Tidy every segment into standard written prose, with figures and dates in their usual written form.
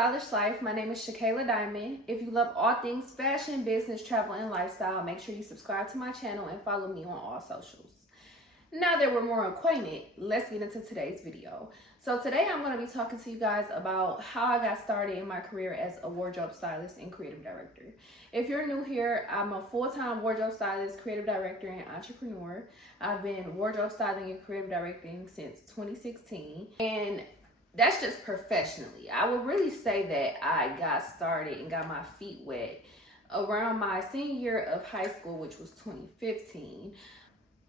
Stylish Life. My name is Shakayla Diamond. If you love all things fashion, business, travel, and lifestyle, make sure you subscribe to my channel and follow me on all socials. Now that we're more acquainted, let's get into today's video. So today I'm going to be talking to you guys about how I got started in my career as a wardrobe stylist and creative director. If you're new here, I'm a full-time wardrobe stylist, creative director, and entrepreneur. I've been wardrobe styling and creative directing since 2016, and that's just professionally. I would really say that I got started and got my feet wet around my senior year of high school, which was 2015.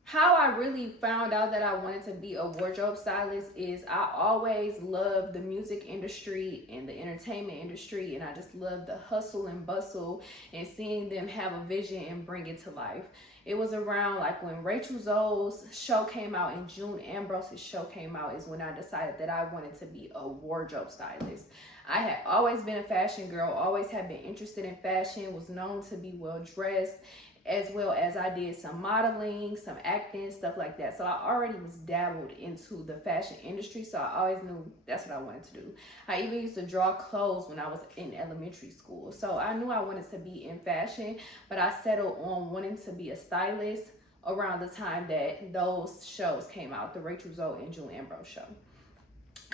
How I really found out that I wanted to be a wardrobe stylist is I always loved the music industry and the entertainment industry, and I just loved the hustle and bustle and seeing them have a vision and bring it to life. It was around like when Rachel Zoe's show came out and June Ambrose's show came out is when I decided that I wanted to be a wardrobe stylist. I had always been a fashion girl, always had been interested in fashion, was known to be well dressed, as well as I did some modeling, some acting, stuff like that. So I already was dabbled into the fashion industry, so I always knew that's what I wanted to do. I even used to draw clothes when I was in elementary school. So I knew I wanted to be in fashion, but I settled on wanting to be a stylist around the time that those shows came out, the Rachel Zoe and June Ambrose show.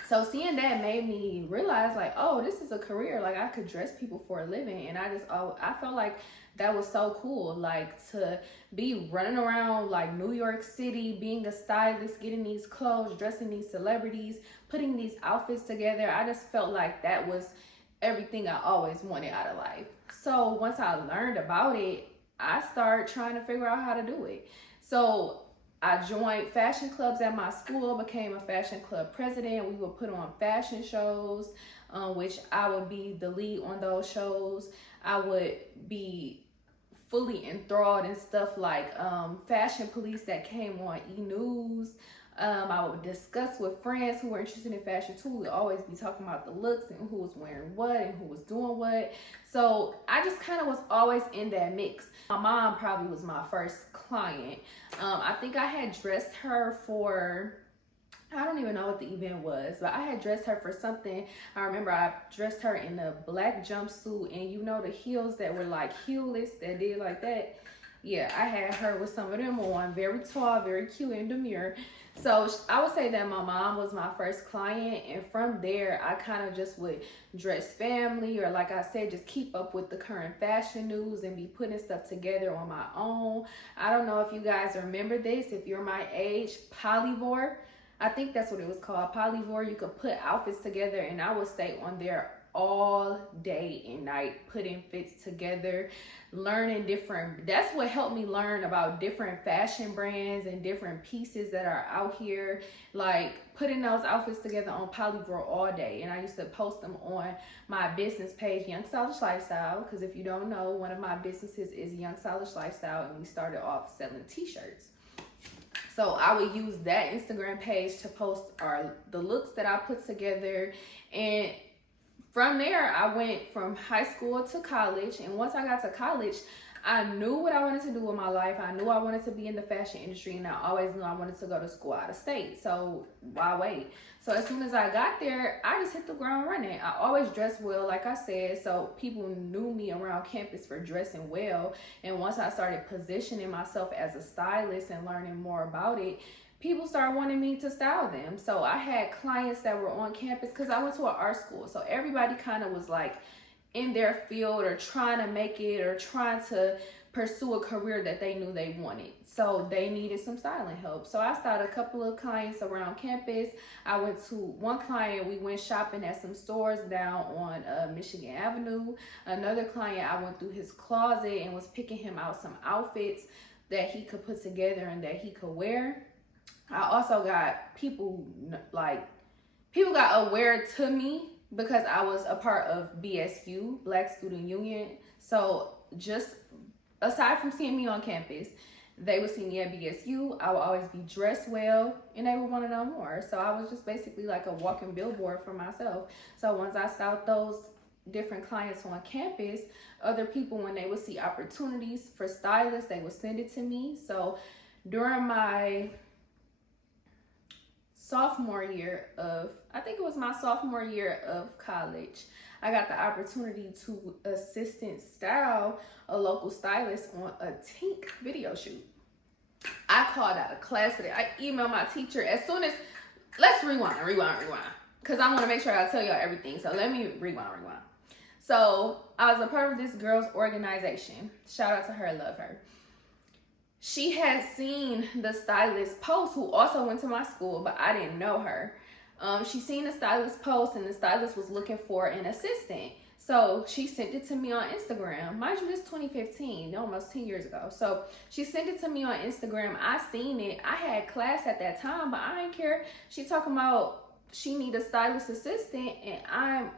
So seeing that made me realize like, oh, this is a career. Like I could dress people for a living. And I felt like that was so cool. Like to be running around like New York City, being a stylist, getting these clothes, dressing these celebrities, putting these outfits together. I just felt like that was everything I always wanted out of life. So once I learned about it, I started trying to figure out how to do it. So I joined fashion clubs at my school, became a fashion club president. We would put on fashion shows, which I would be the lead on those shows. I would be fully enthralled in stuff like Fashion Police that came on E! News. I would discuss with friends who were interested in fashion too. We'd always be talking about the looks and who was wearing what and who was doing what. So I just kind of was always in that mix. My mom probably was my first client. I think I had dressed her for, I don't even know what the event was, but I had dressed her for something. I remember I dressed her in a black jumpsuit, and you know the heels that were like heelless that did like that? Yeah, I had her with some of them on, very tall, very cute and demure. So I would say that my mom was my first client, and from there I kind of just would dress family, or like I said, just keep up with the current fashion news and be putting stuff together on my own. I don't know if you guys remember this, if you're my age, Polyvore. I think that's what it was called, Polyvore. You could put outfits together, and I would stay on there all day and night putting fits together, learning different. That's what helped me learn about different fashion brands and different pieces that are out here, like putting those outfits together on Polyvore all day. And I used to post them on my business page, Young Stylish Lifestyle, because if you don't know, one of my businesses is Young Stylish Lifestyle, and we started off selling t-shirts. So I would use that Instagram page to post the looks that I put together. And from there, I went from high school to college. And once I got to college, I knew what I wanted to do with my life. I knew I wanted to be in the fashion industry, and I always knew I wanted to go to school out of state. So why wait? So as soon as I got there, I just hit the ground running. I always dressed well, like I said, so people knew me around campus for dressing well. And once I started positioning myself as a stylist and learning more about it, people started wanting me to style them. So I had clients that were on campus because I went to an art school. So everybody kind of was like in their field or trying to make it or trying to pursue a career that they knew they wanted. So they needed some styling help. So I started a couple of clients around campus. I went to one client, we went shopping at some stores down on Michigan Avenue. Another client, I went through his closet and was picking him out some outfits that he could put together and that he could wear. I also got people got aware to me because I was a part of BSU, Black Student Union. So just aside from seeing me on campus, they would see me at BSU. I would always be dressed well, and they would want to know more. So I was just basically like a walking billboard for myself. So once I styled those different clients on campus, other people, when they would see opportunities for stylists, they would send it to me. So during my sophomore year of, I think it was my sophomore year of college, I got the opportunity to assistant style a local stylist on a Tink video shoot. I called out of class for that. I emailed my teacher as soon as, let's rewind. Because I want to make sure I tell y'all everything. So let me rewind. So I was a part of this girl's organization. Shout out to her, love her. She had seen the stylist post, who also went to my school, but I didn't know her. She seen the stylist post, and the stylist was looking for an assistant. So she sent it to me on Instagram. Mind you, this 2015, almost 10 years ago. So she sent it to me on Instagram. I seen it. I had class at that time, but I didn't care. She talking about she need a stylist assistant, and I'm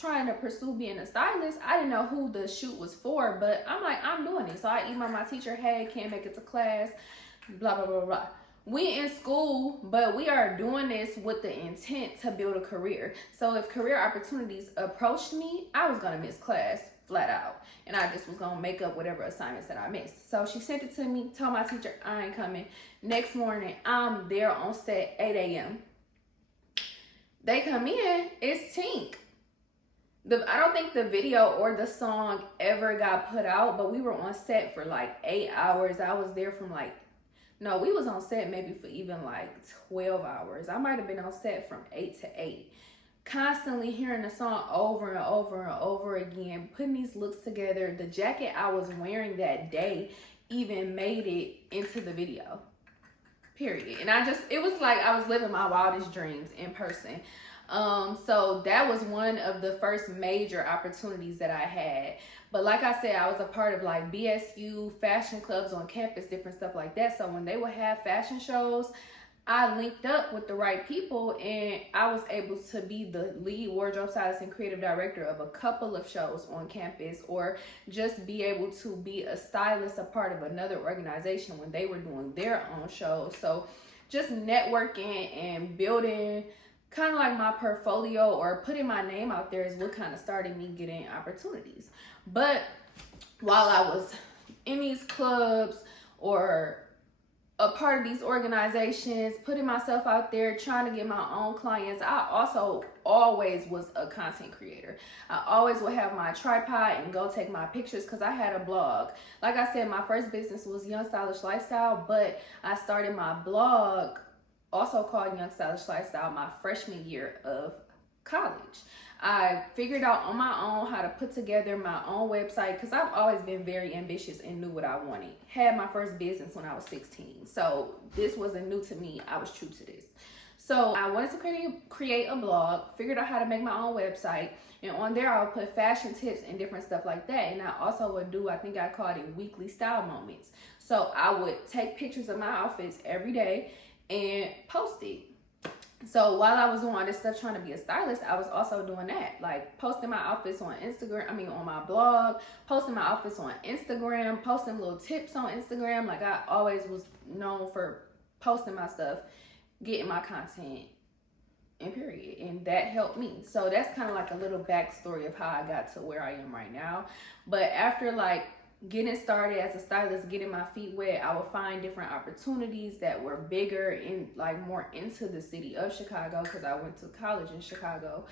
trying to pursue being a stylist. I didn't know who the shoot was for, but I'm like, I'm doing it. So I emailed my teacher, hey, can't make it to class, blah, blah, blah, blah. We in school, but we are doing this with the intent to build a career. So if career opportunities approached me, I was gonna miss class flat out. And I just was gonna make up whatever assignments that I missed. So she sent it to me, told my teacher I ain't coming. Next morning, I'm there on set 8 a.m. They come in, it's Tink. I don't think the video or the song ever got put out, but we were on set for like 8 hours. I was there from we was on set maybe for even like 12 hours. I might have been on set from 8 to 8. Constantly hearing the song over and over and over again, putting these looks together. The jacket I was wearing that day even made it into the video. Period. And it was like I was living my wildest dreams in person. So that was one of the first major opportunities that I had. But like I said, I was a part of like BSU, fashion clubs on campus, different stuff like that. So when they would have fashion shows, I linked up with the right people, and I was able to be the lead wardrobe stylist and creative director of a couple of shows on campus, or just be able to be a stylist, a part of another organization when they were doing their own shows. So just networking and building kind of like my portfolio, or putting my name out there, is what kind of started me getting opportunities. But while I was in these clubs or a part of these organizations, putting myself out there, trying to get my own clients, I also always was a content creator. I always would have my tripod and go take my pictures, because I had a blog. Like I said, my first business was Young Stylish Lifestyle, but I started my blog, also called Young Stylish Lifestyle, my freshman year of college. I figured out on my own how to put together my own website, because I've always been very ambitious and knew what I wanted. Had my first business when I was 16, so this wasn't new to me. I was true to this. So I wanted to create a blog, figured out how to make my own website, and on there I would put fashion tips and different stuff like that. And I also would do, I think I called it weekly style moments. So I would take pictures of my outfits every day and post it. So while I was doing all this stuff trying to be a stylist, I was also doing that, like posting my outfits on on my blog, posting my outfits on Instagram, posting little tips on Instagram. Like I always was known for posting my stuff, getting my content, and period. And that helped me. So that's kind of like a little backstory of how I got to where I am right now. But after like getting started as a stylist, getting my feet wet, I would find different opportunities that were bigger and like more into the city of Chicago, because I went to college in Chicago.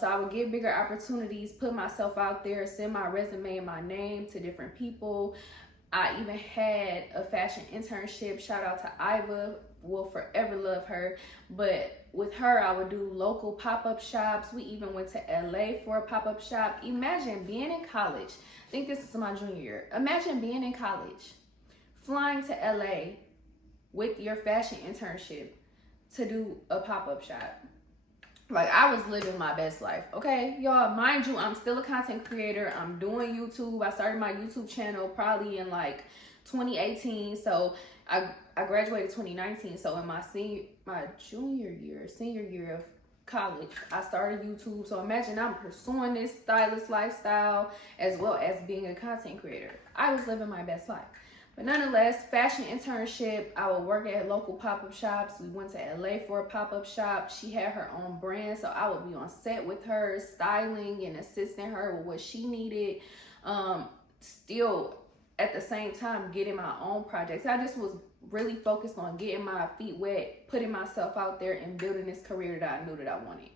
So I would get bigger opportunities, put myself out there, send my resume and my name to different people. I even had a fashion internship. Shout out to Iva, will forever love her. But with her, I would do local pop-up shops. We even went to LA for a pop-up shop. Imagine being in college. I think this is my junior year. Imagine being in college, flying to LA with your fashion internship to do a pop-up shop. Like, I was living my best life, okay? Y'all, mind you, I'm still a content creator. I'm doing YouTube. I started my YouTube channel probably in like 2018. So I graduated 2019. So in my senior year of college, I started YouTube. So imagine I'm pursuing this stylist lifestyle as well as being a content creator. I was living my best life. But nonetheless, fashion internship, I would work at local pop-up shops. We went to LA for a pop-up shop. She had her own brand, so I would be on set with her, styling and assisting her with what she needed. Still, at the same time, getting my own projects. I just was really focused on getting my feet wet, putting myself out there, and building this career that I knew that I wanted.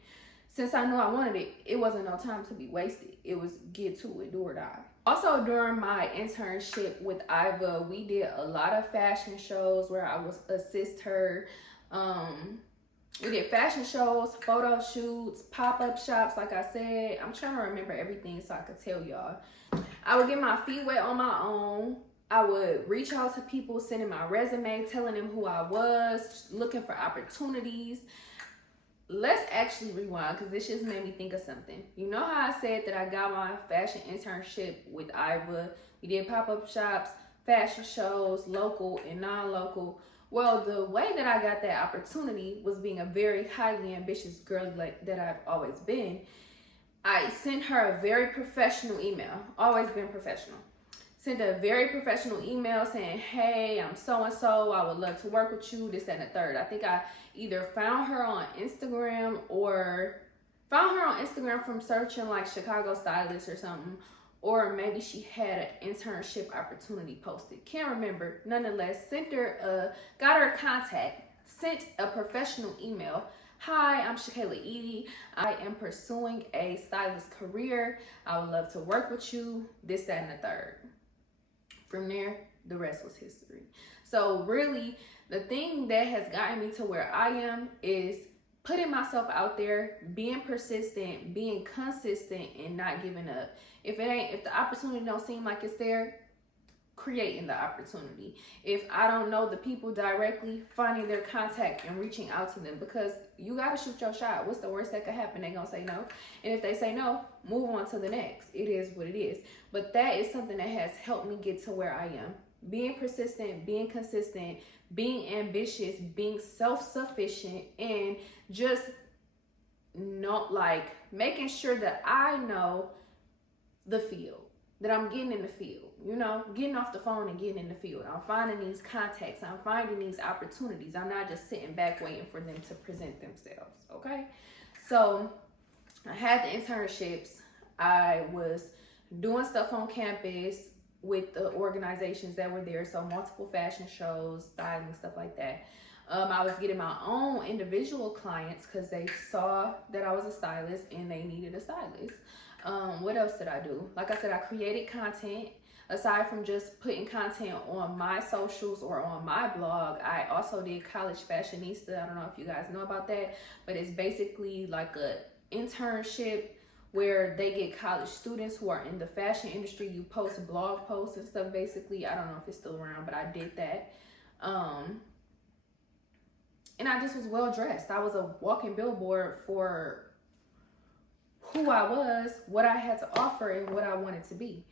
Since I knew I wanted it, it wasn't no time to be wasted. It was get to it, do or die. Also, during my internship with Iva, we did a lot of fashion shows where I would assist her. We did fashion shows, photo shoots, pop-up shops, like I said. I'm trying to remember everything so I could tell y'all. I would get my feet wet on my own. I would reach out to people, sending my resume, telling them who I was, looking for opportunities. Let's actually rewind, because this just made me think of something. You know how I said that I got my fashion internship with Iva? We did pop-up shops, fashion shows, local and non-local. Well, the way that I got that opportunity was being a very highly ambitious girl that I've always been. I sent her a very professional email, always been professional. Sent a very professional email saying, hey, I'm so-and-so, I would love to work with you, this, that, and the third. I think I either found her on Instagram from searching like Chicago stylist or something, or maybe she had an internship opportunity posted. Can't remember. Nonetheless, got her contact, sent a professional email. Hi, I'm Shakayla Edie. I am pursuing a stylist career. I would love to work with you, this, that, and the third. From there, the rest was history. So really, the thing that has gotten me to where I am is putting myself out there, being persistent, being consistent, and not giving up. If the opportunity don't seem like it's there, creating the opportunity. If I don't know the people directly, finding their contact and reaching out to them, because you gotta shoot your shot. What's the worst that could happen? They gonna say no. And if they say no, move on to the next. It is what it is. But that is something that has helped me get to where I am. Being persistent, being consistent, being ambitious, being self-sufficient, and just not like making sure that I know the field, that I'm getting in the field, you know, getting off the phone and getting in the field. I'm finding these contacts. I'm finding these opportunities. I'm not just sitting back waiting for them to present themselves, okay? So I had the internships. I was doing stuff on campus with the organizations that were there, so multiple fashion shows, styling, stuff like that. I was getting my own individual clients because they saw that I was a stylist and they needed a stylist. What else did I do? Like I said, I created content. Aside from just putting content on my socials or on my blog, I also did College Fashionista. I don't know if you guys know about that, but it's basically like a internship where they get college students who are in the fashion industry. You post blog posts and stuff, basically. I don't know if it's still around, but I did that. And I just was well dressed. I was a walking billboard for who I was, what I had to offer, and what I wanted to be.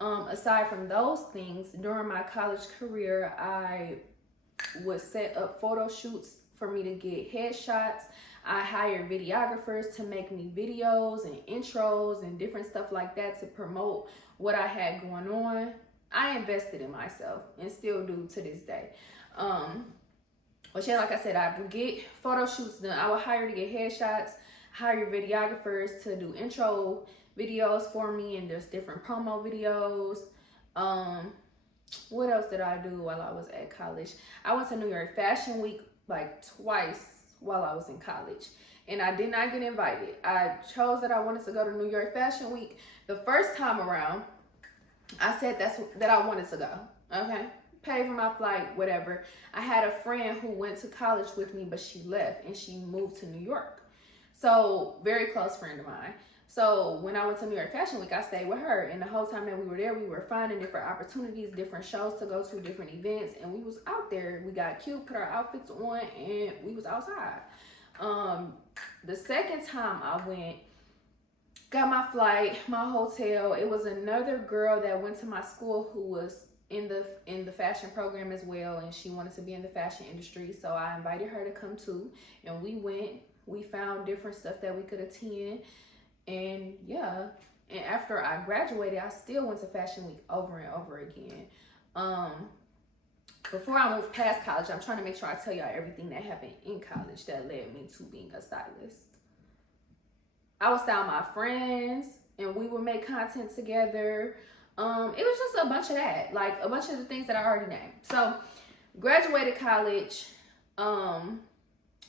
Aside from those things, during my college career, I would set up photo shoots for me to get headshots. I hired videographers to make me videos and intros and different stuff like that to promote what I had going on. I invested in myself and still do to this day. But yeah, like I said, I would get photo shoots done. I would hire to get headshots, hire videographers to do intro videos for me and just different promo videos. What else did I do while I was at college? I went to New York Fashion Week like twice while I was in college, and I did not get invited. I chose that I wanted to go to New York Fashion Week. The first time around, I said that I wanted to go, okay? Paid for my flight, whatever. I had a friend who went to college with me, but she left and she moved to New York. So, very close friend of mine. So when I went to New York Fashion Week, I stayed with her. And the whole time that we were there, we were finding different opportunities, different shows to go to, different events. And we was out there. We got cute, put our outfits on, and we was outside. The second time I went, got my flight, my hotel. It was another girl that went to my school who was in the fashion program as well. And she wanted to be in the fashion industry. So I invited her to come too. And we went. We found different stuff that we could attend. And yeah, and after I graduated, I still went to Fashion Week over and over again. Before I moved past college, I'm trying to make sure I tell y'all everything that happened in college that led me to being a stylist. I would style my friends and we would make content together. It was just a bunch of that, like a bunch of the things that I already named. So Graduated college.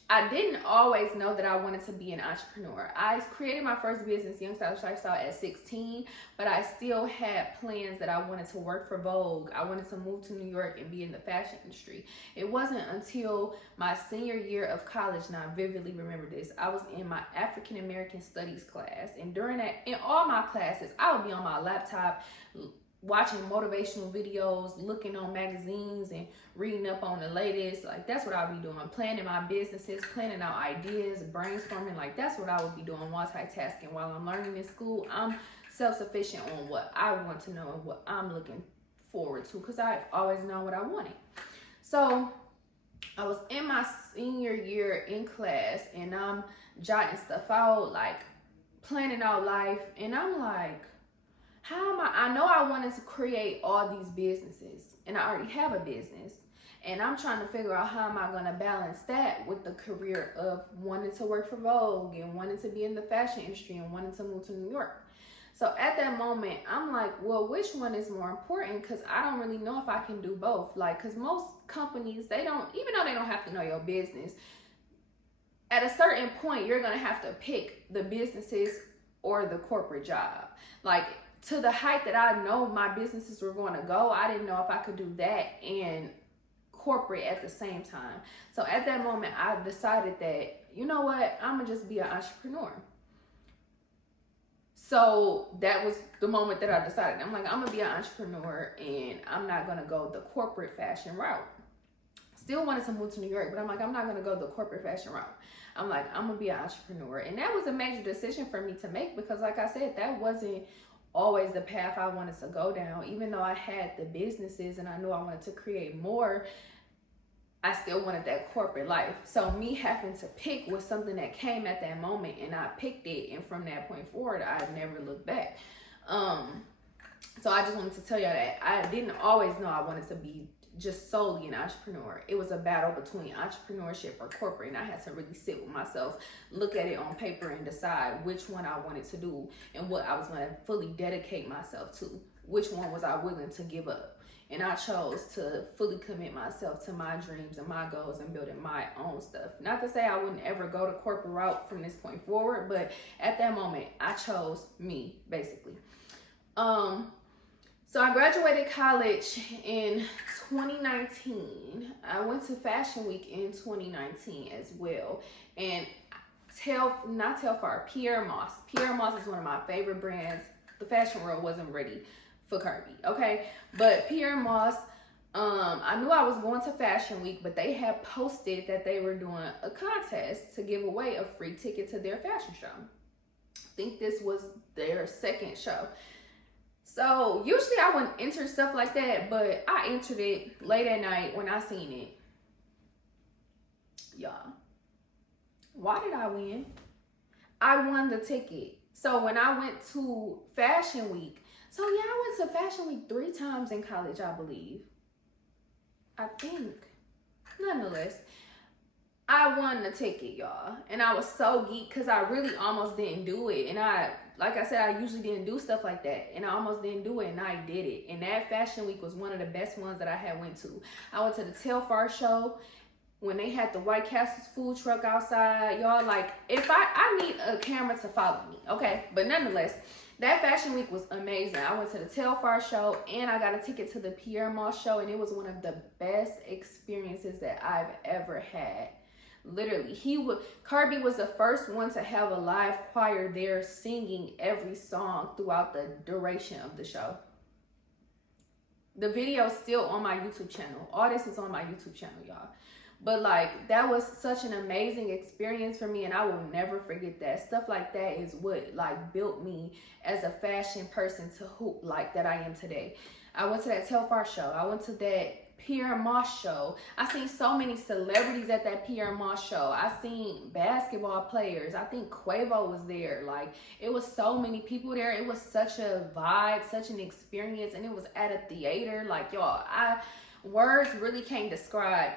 I didn't always know that I wanted to be an entrepreneur. I created my first business, Young Stylist Lifestyle, at 16, but I still had plans that I wanted to work for Vogue. I wanted to move to New York and be in the fashion industry. It wasn't until my senior year of college, and I vividly remember this, I was in my African American Studies class, and during that, in all my classes, I would be on my laptop watching motivational videos, looking on magazines and reading up on the latest. Like, that's what I'll be doing, planning my businesses, planning out ideas, brainstorming. Like, that's what I would be doing, multitasking. While I'm learning in school, I'm self-sufficient on what I want to know and what I'm looking forward to, because I've always known what I wanted. So I was in my senior year in class, and I'm jotting stuff out, like planning out life, and I'm like, how am I know I wanted to create all these businesses, and I already have a business, and I'm trying to figure out how am I going to balance that with the career of wanting to work for Vogue and wanting to be in the fashion industry and wanting to move to New York. So at that moment, I'm like, well, which one is more important? Because I don't really know if I can do both. Like, because most companies, they don't, even though they don't have to know your business, at a certain point, you're going to have to pick the businesses or the corporate job. Like, to the height that I know my businesses were going to go, I didn't know if I could do that and corporate at the same time. So at that moment, I decided that, you know what, I'm going to just be an entrepreneur. So that was the moment that I decided. I'm like, I'm going to be an entrepreneur, and I'm not going to go the corporate fashion route. Still wanted to move to New York, but I'm like, I'm not going to go the corporate fashion route. I'm like, I'm going to be an entrepreneur. And that was a major decision for me to make, because like I said, that wasn't always the path I wanted to go down. Even though I had the businesses and I knew I wanted to create more, I still wanted that corporate life. So me having to pick was something that came at that moment, and I picked it, and from that point forward, I never looked back. So I just wanted to tell y'all that I didn't always know I wanted to be just solely an entrepreneur. It was a battle between entrepreneurship or corporate, and I had to really sit with myself, look at it on paper, and decide which one I wanted to do and what I was going to fully dedicate myself to. Which one was I willing to give up? And I chose to fully commit myself to my dreams and my goals and building my own stuff. Not to say I wouldn't ever go the corporate route from this point forward, but at that moment, I chose me, basically. So I graduated college in 2019. I went to Fashion Week in 2019 as well. And Pierre Moss. Pierre Moss is one of my favorite brands. The fashion world wasn't ready for Kirby, okay? But Pierre Moss, I knew I was going to Fashion Week, but they had posted that they were doing a contest to give away a free ticket to their fashion show. I think this was their second show. So usually I wouldn't enter stuff like that, but I entered it late at night when I seen it. Y'all, why did I win? I won the ticket. So when I went to Fashion Week, so yeah, I went to Fashion Week 3 times in college, I believe. I think. Nonetheless, I won the ticket, y'all. And I was so geeked because I really almost didn't do it. And like I said, I usually didn't do stuff like that. And I almost didn't do it, and I did it. And that Fashion Week was one of the best ones that I had went to. I went to the Telfar show when they had the White Castle's food truck outside. Y'all, like, if I need a camera to follow me, okay? But nonetheless, that Fashion Week was amazing. I went to the Telfar show, and I got a ticket to the Pierre Moss show, and it was one of the best experiences that I've ever had. Literally, Kirby was the first one to have a live choir there singing every song throughout the duration of the show. The video is still on my YouTube channel. All this is on my YouTube channel, y'all. But like, that was such an amazing experience for me, and I will never forget that. Stuff like that is what like built me as a fashion person to who like that I am today. I went to that Telfar show. I went to that Pierre Moss show. I seen so many celebrities at that Pierre Moss show. I seen basketball players. I think Quavo was there. Like, it was so many people there. It was such a vibe, such an experience, and it was at a theater. Like, y'all, words really can't describe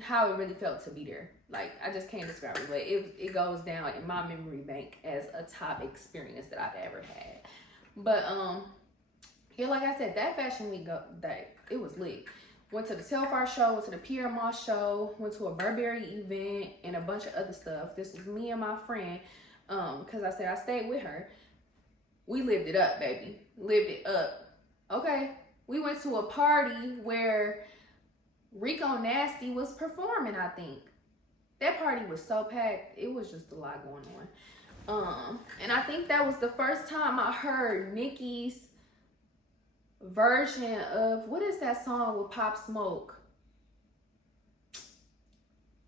how it really felt to be there. Like, I just can't describe it, but it goes down in my memory bank as a top experience that I've ever had. But yeah, like I said, that Fashion Week it was lit. Went to the Telfar show, went to the Pierre Moss show, went to a Burberry event, and a bunch of other stuff. This was me and my friend, because I said I stayed with her. We lived it up, baby. Lived it up. Okay? We went to a party where Rico Nasty was performing, I think. That party was so packed. It was just a lot going on. And I think that was the first time I heard Nicki's version of, what is that song with Pop Smoke?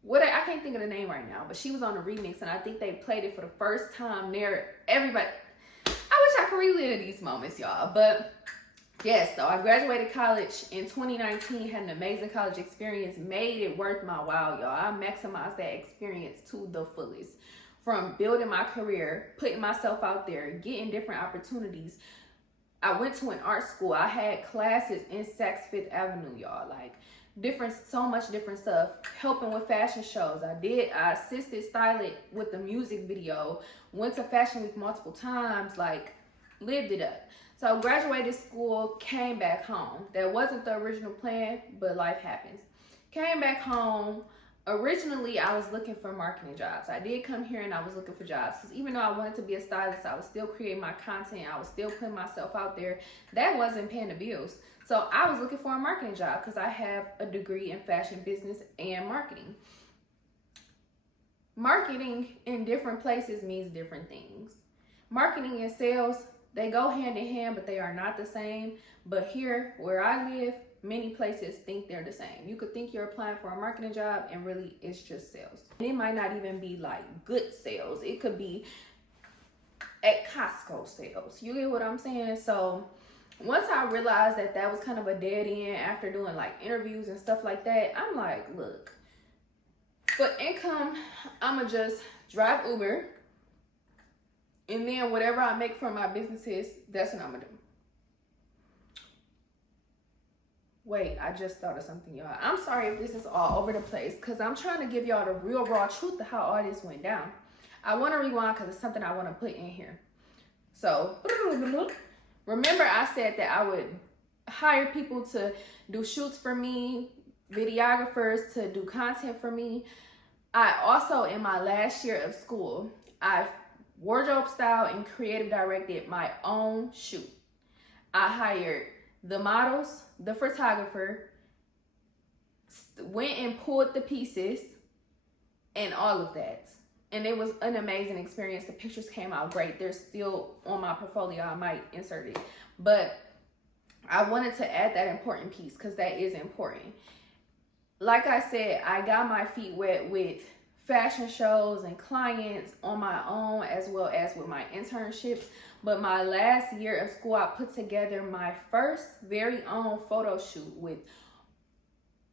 I can't think of the name right now, but she was on a remix, and I think they played it for the first time there. Everybody, I wish I could relive these moments, y'all. But yes, so I graduated college in 2019, had an amazing college experience, made it worth my while, y'all. I maximized that experience to the fullest. From building my career, putting myself out there, getting different opportunities. I went to an art school. I had classes in Saks Fifth Avenue, y'all. Like, so much different stuff. Helping with fashion shows. I assisted stylist with the music video. Went to Fashion Week multiple times. Like, lived it up. So graduated school, came back home. That wasn't the original plan, but life happens. Came back home. Originally, I was looking for marketing jobs. I did come here and I was looking for jobs. Because even though I wanted to be a stylist, I was still creating my content. I was still putting myself out there. That wasn't paying the bills. So I was looking for a marketing job because I have a degree in fashion business and marketing. Marketing in different places means different things. Marketing and sales, they go hand in hand, but they are not the same. But here, where I live, many places think they're the same. You could think you're applying for a marketing job, and really it's just sales. And it might not even be like good sales. It could be at Costco sales. You get what I'm saying? So once I realized that that was kind of a dead end after doing like interviews and stuff like that, I'm like, look, for income, I'ma just drive Uber, and then whatever I make from my businesses, that's what I'm gonna do. Wait, I just thought of something, y'all. I'm sorry if this is all over the place, because I'm trying to give y'all the real raw truth of how all this went down. I want to rewind because it's something I want to put in here. So, remember I said that I would hire people to do shoots for me, videographers to do content for me. I also, in my last year of school, I wardrobe styled and creative directed my own shoot. I hired the models, the photographer, went and pulled the pieces, and all of that. And it was an amazing experience. The pictures came out great. They're still on my portfolio. I might insert it. But I wanted to add that important piece because that is important. Like I said, I got my feet wet with fashion shows and clients on my own, as well as with my internships. But my last year of school, I put together my first very own photo shoot with,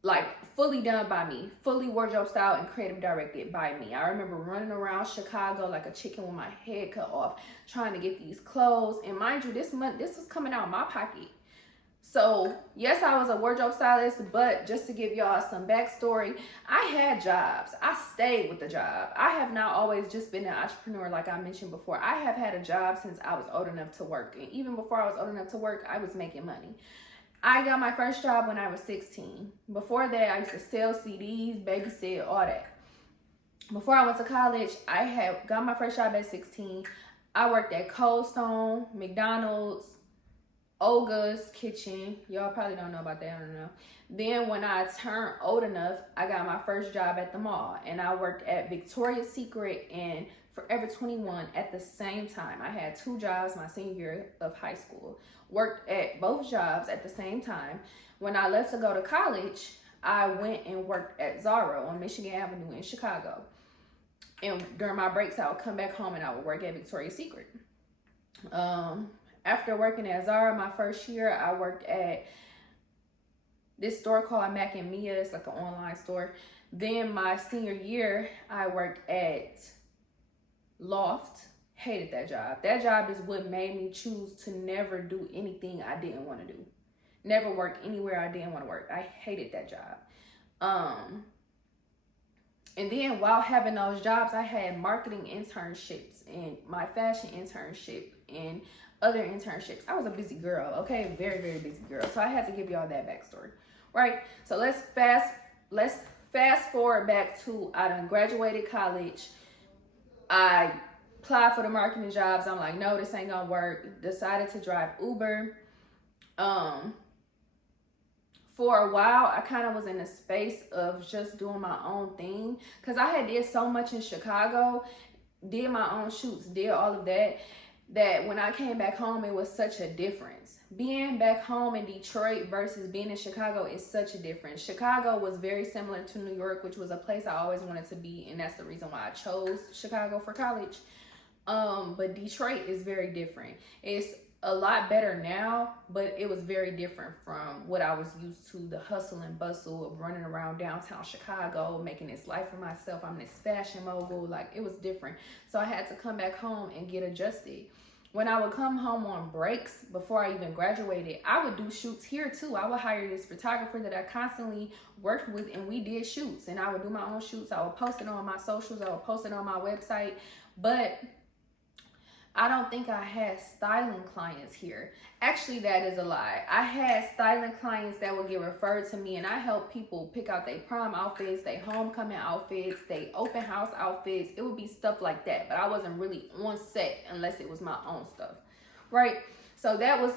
like, fully done by me, fully wardrobe styled and creative directed by me. I remember running around Chicago like a chicken with my head cut off, trying to get these clothes. And mind you, this was coming out of my pocket. So yes, I was a wardrobe stylist, but just to give y'all some backstory, I had jobs. I stayed with the job. I have not always just been an entrepreneur like I mentioned before. I have had a job since I was old enough to work. And even before I was old enough to work, I was making money. I got my first job when I was 16. Before that, I used to sell CDs, babysit, all that. Before I went to college, I had got my first job at 16. I worked at Cold Stone, McDonald's, Olga's Kitchen. Y'all probably don't know about that, I don't know. Then when I turned old enough, I got my first job at the mall. And I worked at Victoria's Secret and Forever 21 at the same time. I had 2 jobs my senior year of high school. Worked at both jobs at the same time. When I left to go to college, I went and worked at Zara on Michigan Avenue in Chicago. And during my breaks, I would come back home and I would work at Victoria's Secret. After working at Zara my first year, I worked at this store called Mac and Mia. It's like an online store. Then my senior year, I worked at Loft. Hated that job. That job is what made me choose to never do anything I didn't want to do. Never work anywhere I didn't want to work. I hated that job. And then while having those jobs, I had marketing internships and my fashion internship and other internships. I was a busy girl, okay? Very, very busy girl. So I had to give y'all that backstory. right? So let's fast forward back to I done graduated college. I applied for the marketing jobs. I'm like, no, this ain't gonna work. Decided to drive Uber. Um, for a while, I kind of was in a space of just doing my own thing because I had did so much in Chicago, did my own shoots, did all of that, that when I came back home, it was such a difference. Being back home in Detroit versus being in Chicago is such a difference. Chicago was very similar to New York, which was a place I always wanted to be, and that's the reason why I chose Chicago for college. But Detroit is very different. It's a lot better now, but it was very different from what I was used to, the hustle and bustle of running around downtown Chicago, making this life for myself. I'm this fashion mogul. Like, it was different. So I had to come back home and get adjusted. When I would come home on breaks before I even graduated, I would do shoots here too. I would hire this photographer that I constantly worked with, and we did shoots, and I would do my own shoots. I would post it on my socials. I would post it on my website, but I don't think I had styling clients here. Actually, that is a lie. I had styling clients that would get referred to me, and I help people pick out their prom outfits, their homecoming outfits, their open house outfits. It would be stuff like that, but I wasn't really on set unless it was my own stuff, right? So that was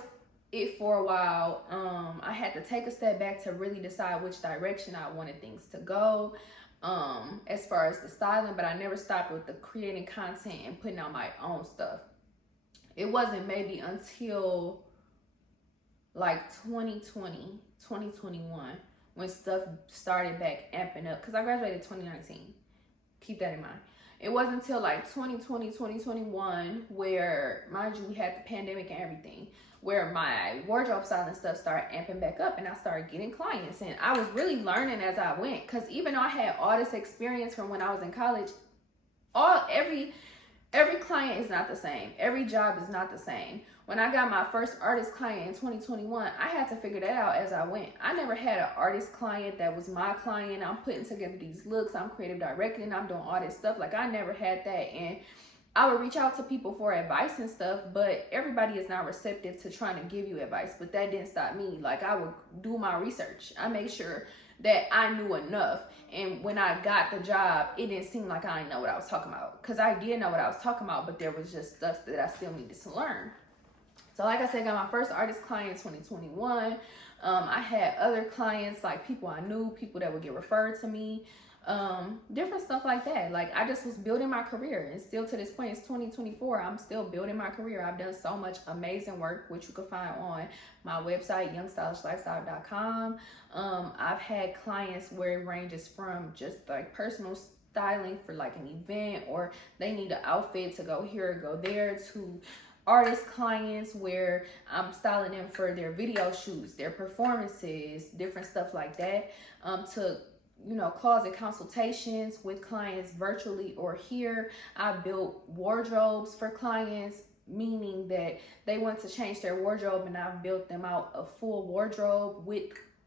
it for a while. I had to take a step back to really decide which direction I wanted things to go. As far as the styling, but I never stopped with the creating content and putting out my own stuff. It wasn't maybe until like 2020, 2021 when stuff started back amping up, because I graduated 2019. Keep that in mind. It wasn't until like 2020, 2021 where, mind you, we had the pandemic and everything, where my wardrobe styling stuff started amping back up and I started getting clients. And I was really learning as I went, because even though I had all this experience from when I was in college, every client is not the same. Every job is not the same. When I got my first artist client in 2021, I had to figure that out as I went. I never had an artist client that was my client. I'm putting together these looks, I'm creative directing, I'm doing all this stuff. Like, I never had that. And I would reach out to people for advice and stuff, but everybody is not receptive to trying to give you advice. But that didn't stop me. Like, I would do my research. I made sure that I knew enough. And when I got the job, it didn't seem like I didn't know what I was talking about. Because I did know what I was talking about, but there was just stuff that I still needed to learn. So like I said, I got my first artist client in 2021. I had other clients, like people I knew, people that would get referred to me. Different stuff like that. Like, I just was building my career, and still to this point, it's 2024, I'm still building my career. I've done so much amazing work, which you can find on my website, youngstylishlifestyle.com. I've had clients where it ranges from just like personal styling for like an event, or they need an outfit to go here or go there, to artist clients where I'm styling them for their video shoots, their performances, different stuff like that, to closet consultations with clients virtually or here. I built wardrobes for clients, meaning that they want to change their wardrobe, and I've built them out a full wardrobe with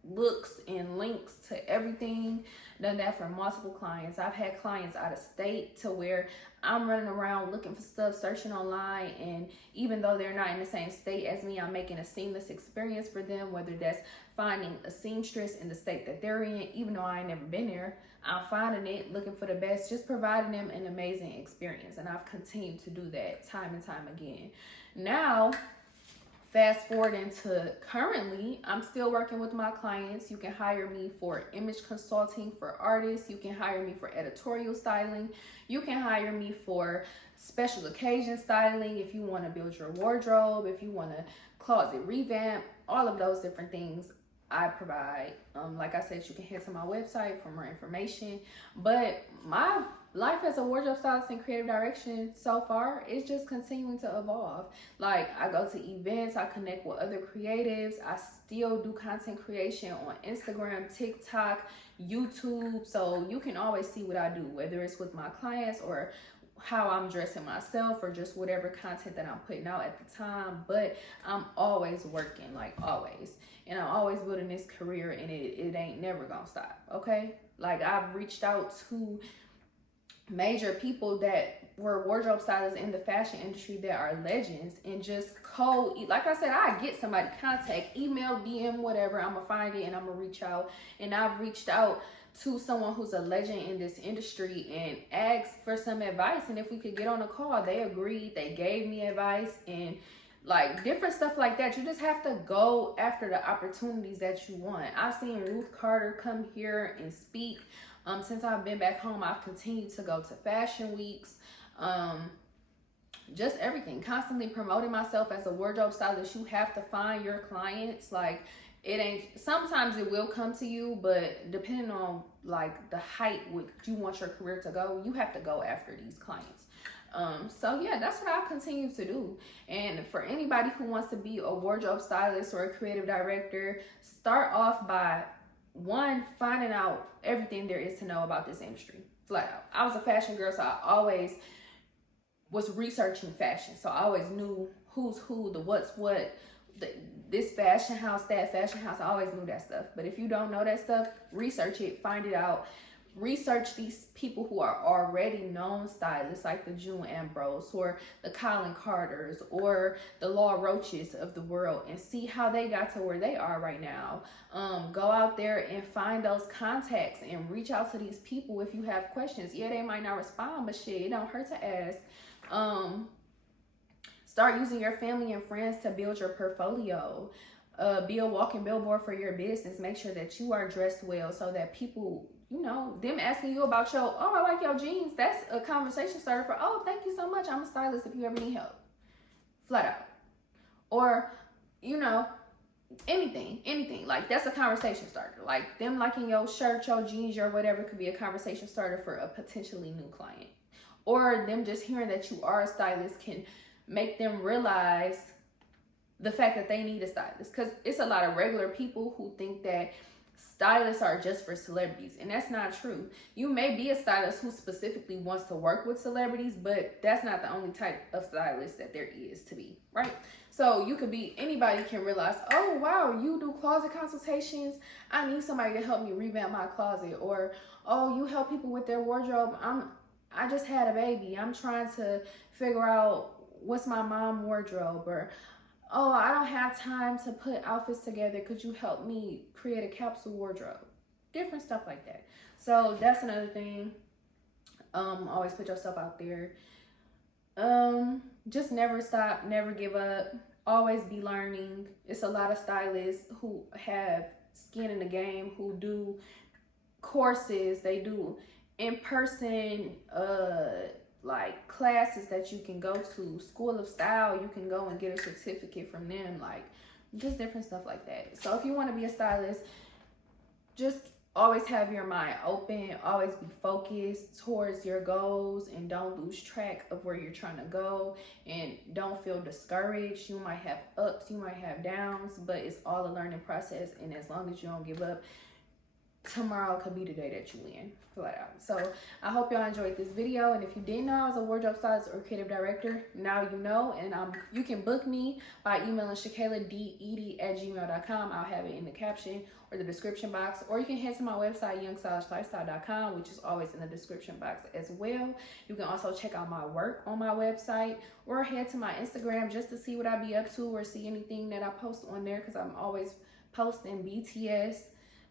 looks and links to everything. Done that for multiple clients. I've had clients out of state to where I'm running around looking for stuff, searching online, and even though they're not in the same state as me, I'm making a seamless experience for them, whether that's finding a seamstress in the state that they're in. Even though I ain't never been there, I'm finding it, looking for the best, just providing them an amazing experience. And I've continued to do that time and time again. Now, fast forward into currently, I'm still working with my clients. You can hire me for image consulting for artists. You can hire me for editorial styling. You can hire me for special occasion styling if you want to build your wardrobe, if you want to closet revamp, all of those different things I provide. Like I said, you can head to my website for more information. But my life as a wardrobe stylist and creative direction so far is just continuing to evolve. Like, I go to events, I connect with other creatives, I still do content creation on Instagram, TikTok, YouTube. So you can always see what I do, whether it's with my clients or how I'm dressing myself or just whatever content that I'm putting out at the time. But I'm always working, like always. And I'm always building this career, and it ain't never gonna stop, okay? Like, I've reached out to major people that were wardrobe stylists in the fashion industry that are legends, and just like I said, I get somebody contact, email, DM, whatever, I'm gonna find it and I'm gonna reach out. And I've reached out to someone who's a legend in this industry and asked for some advice, and if we could get on a call, they agreed, they gave me advice, and like different stuff like that. You just have to go after the opportunities that you want. I've seen Ruth Carter come here and speak. Since I've been back home, I've continued to go to fashion weeks, just everything, constantly promoting myself as a wardrobe stylist. You have to find your clients. Like, it ain't, sometimes it will come to you, but depending on like the height which you want your career to go, you have to go after these clients. So yeah, that's what I'll continue to do. And for anybody who wants to be a wardrobe stylist or a creative director, start off by finding out everything there is to know about this industry, flat out. I was a fashion girl, so I always was researching fashion. So I always knew who's who, the what's what, this fashion house, that fashion house. I always knew that stuff. But if you don't know that stuff, research it, find it out. Research these people who are already known stylists, like the June Ambrose or the Colin Carters or the Law Roaches of the world, and see how they got to where they are right now. Go out there and find those contacts and reach out to these people if you have questions. Yeah, they might not respond, but shit, it don't hurt to ask. Start using your family and friends to build your portfolio. Be a walking billboard for your business. Make sure that you are dressed well so that people, you know, them asking you about your, oh, I like your jeans, that's a conversation starter for, oh, thank you so much, I'm a stylist if you ever need help. Flat out. Or, you know, anything, like that's a conversation starter. Like them liking your shirt, your jeans, your whatever could be a conversation starter for a potentially new client. Or them just hearing that you are a stylist can make them realize the fact that they need a stylist, because it's a lot of regular people who think that stylists are just for celebrities, and that's not true. You may be a stylist who specifically wants to work with celebrities, but that's not the only type of stylist that there is to be, right? So you could be, anybody can realize, oh wow, you do closet consultations, I need somebody to help me revamp my closet. Or, oh, you help people with their wardrobe, I just had a baby, I'm trying to figure out what's my mom wardrobe. Or, oh, I don't have time to put outfits together, could you help me create a capsule wardrobe? Different stuff like that. So that's another thing. Always put yourself out there. Just never stop, never give up, always be learning. It's a lot of stylists who have skin in the game, who do courses, they do in-person like classes that you can go to, School of Style, you can go and get a certificate from them, like just different stuff like that. So if you want to be a stylist, just always have your mind open, always be focused towards your goals, and don't lose track of where you're trying to go, and don't feel discouraged. You might have ups, you might have downs, but it's all a learning process, and as long as you don't give up, tomorrow could be the day that you win, flat out. So I hope y'all enjoyed this video, and if you didn't know I was a wardrobe stylist or creative director, now you know. And you can book me by emailing shakayladed@gmail.com. I'll have it in the caption or the description box, or you can head to my website youngstylishlifestyle.com, which is always in the description box as well. You can also check out my work on my website, or head to my Instagram just to see what I be up to, or see anything that I post on there, because I'm always posting BTS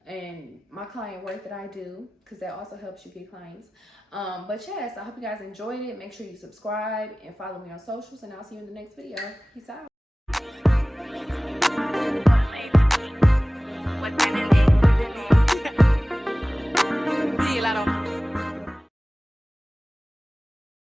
and my client work that I do, because that also helps you get clients. But yes, I hope you guys enjoyed it. Make sure you subscribe and follow me on socials, and I'll see you in the next video. Peace out.